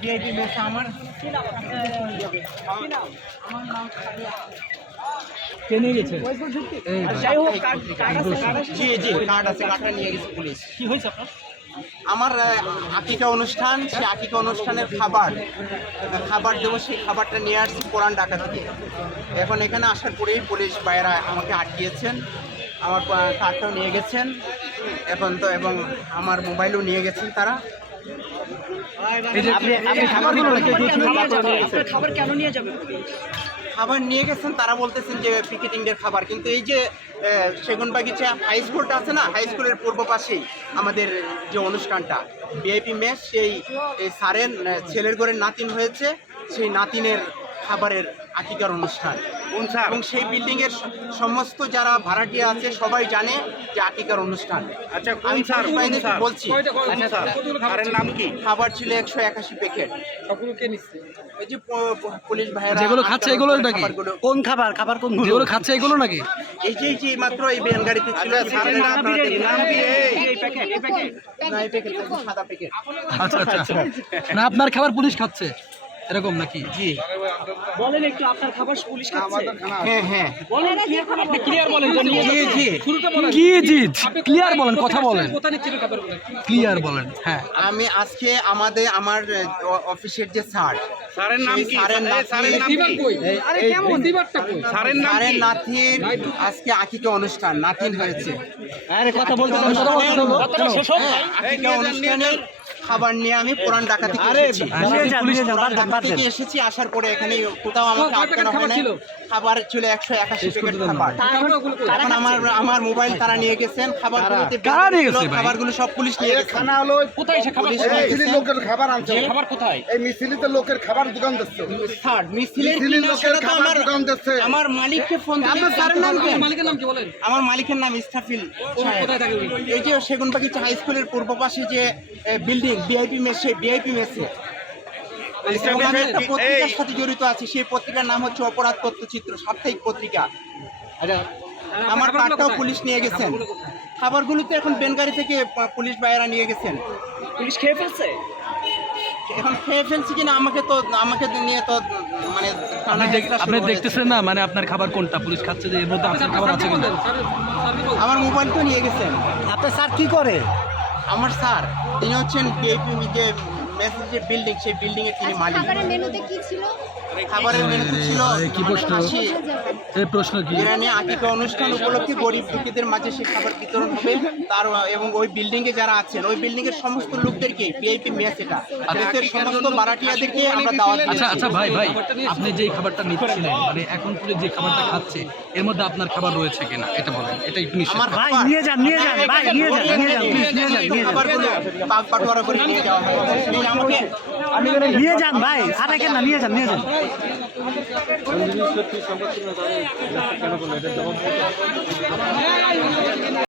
VIP mace আমার কে নিয়ে গেছে? যাই হোক জি জি কার্ড আছে, কার্ডটা নিয়ে গেছে পুলিশ। কি হয়েছে আপনার? আমার আকিকা অনুষ্ঠান, সেই আকিকা অনুষ্ঠানের খাবার দেবো, সেই খাবারটা নিয়ে আসছি পুরান ঢাকা থেকে। এখন এখানে আসার পরেই পুলিশ ভাইয়েরা আমাকে আটকিয়েছেন, আমার কার্ডটাও নিয়ে গেছেন এখন তো, এবং আমার মোবাইলও নিয়ে গেছেন তারা। খাবার কেন নিয়ে যাবে? খাবার নিয়ে গেছেন তারা, বলতেছেন যে পিকেটিংয়ের খাবার, কিন্তু এই যে সেগুনবাগিচা হাই স্কুলটা আছে না, হাই স্কুলের পূর্ব পাশেই আমাদের যে অনুষ্ঠানটা ভিআইপি মেস, সেই স্যারের ছেলের ঘরের নাতিন হয়েছে, সেই নাতিনের খাবারের আকিকার অনুষ্ঠান। এবং সেই বিল্ডিংয়ের সমস্ত যারা ভাড়াটিয়া আছে সবাই জানে যে আকিকার অনুষ্ঠান। আচ্ছা, আমি বলছি স্যারের নাম কি? খাবার ছিল 181 প্যাকেট। এই যে পুলিশ ভাইয়েরা যেগুলো খাচ্ছে এগুলো নাকি? কোন খাবার? খাবার কোন যেগুলো খাচ্ছে এগুলো নাকি? এই যে মাত্র এই ভ্যান গাড়িতে ছিল। স্যারের নাম কি? এই প্যাকেট না, এই প্যাকেট সাদা প্যাকেট। আচ্ছা আচ্ছা, না আপনার খাবার পুলিশ খাচ্ছে এরকম নাকি? জি বলেন একটু, আপনার খাবার পুলিশ খাচ্ছে? হ্যাঁ হ্যাঁ বলেন, আপনি ক্লিয়ার বলেন। জি জি কি জিজ ক্লিয়ার বলেন, কথা বলেন, ক্লিয়ার বলেন। হ্যাঁ, আমি আজকে আমার অফিসের যে স্যার, স্যারের নাম কি? স্যারের নাতির আজকে আকিকা অনুষ্ঠান, নাতিন হয়েছে। কথা বলতে আকিকা অনুষ্ঠানের খাবার নিয়ে আমি পুরান ঢাকা থেকে এসেছি। পুরান ঢাকা থেকে এসেছি, আসার পরে এখানে কোথাও আমাকে আটকানো হয় না। খাবার ছিল 181 প্যাকেট খাবার। এখন আমার মোবাইল তারা নিয়ে গেছেন, খাবারগুলো সব পুলিশ নিয়ে গেছে। কোথায় সে খাবার? লোকের খাবার আনছে। খাবার কোথায়? এই মিছিলিতে লোকের খাবার দোকান দিচ্ছে। স্যার মিছিলের লোকের খাবার দোকান দিচ্ছে। আমার মালিককে ফোন দিয়ে আপনার স্যারের নাম কি? মালিকের নাম কি বলেন? আমার মালিকের নাম ইস্তাফিল সাহেব। এই যে সেগুনবাগিচা হাই স্কুলের পূর্ব পাশে যে বিল্ডিং ভিআইপি মেস, সেই ভিআইপি মেসে আমি একটা পত্রিকার সাথে জড়িত আছি। সেই পত্রিকার নাম হচ্ছে অপরাধ তথ্যচিত্র, সাপ্তাহিক পত্রিকা। আমার কার্ডটাও পুলিশ নিয়ে গেছেন। খাবারগুলোতে এখন বেনগাড়ি থেকে পুলিশ ভাইয়েরা নিয়ে গেছেন। পুলিশ খেয়ে ফেলছে? এখন খেয়ে ফেলছি কিনা আমাকে নিয়ে তো মানে আপনি দেখতেছেন না, মানে আপনার খাবার কোনটা পুলিশ খাচ্ছে, যে এর মধ্যে আপনার খাবার আছে কিনা? আমার মোবাইল তো নিয়ে গেছেন। আপনার স্যার কি করে? আমার স্যার তিনি হচ্ছেন ভিআইপি যে মেসেজ যে বিল্ডিং, সেই বিল্ডিং এর তিনি মালিক। খাবারের মেনুতে কি ছিল? খাবারের মেনুতে ছিল কি প্রশ্ন? এই প্রশ্ন কি? ইরানি আকিকা অনুষ্ঠান উপলক্ষে গরিব দুঃখীদের মাঝে সেই খাবার বিতরণ হবে তার, এবং ওই বিল্ডিং এ যারা আছেন ওই বিল্ডিং এর সমস্ত লোকদেরকে ভিআইপি মেস, এটা দেশের সমস্ত ভাড়াটিয়াদেরকে আমরা দাওয়াত দিয়েছি। আচ্ছা আচ্ছা ভাই আপনি যেই খাবারটা নিচ্ছিলেন, মানে এখন পুলিশ যে খাবারটা খাচ্ছে এর মধ্যে আপনার খাবার রয়েছে কিনা এটা বলেন, এটা একটু নিশ্চিত আমার করুন। ভাই নিয়ে যান ভাই, নিয়ে যান খাবারগুলো পাক পাটোয়ারা করে নিয়ে যাওয়া হয়। এই আমাকে নিয়ে যান ভাই, আরেকেন না, নিয়ে যান।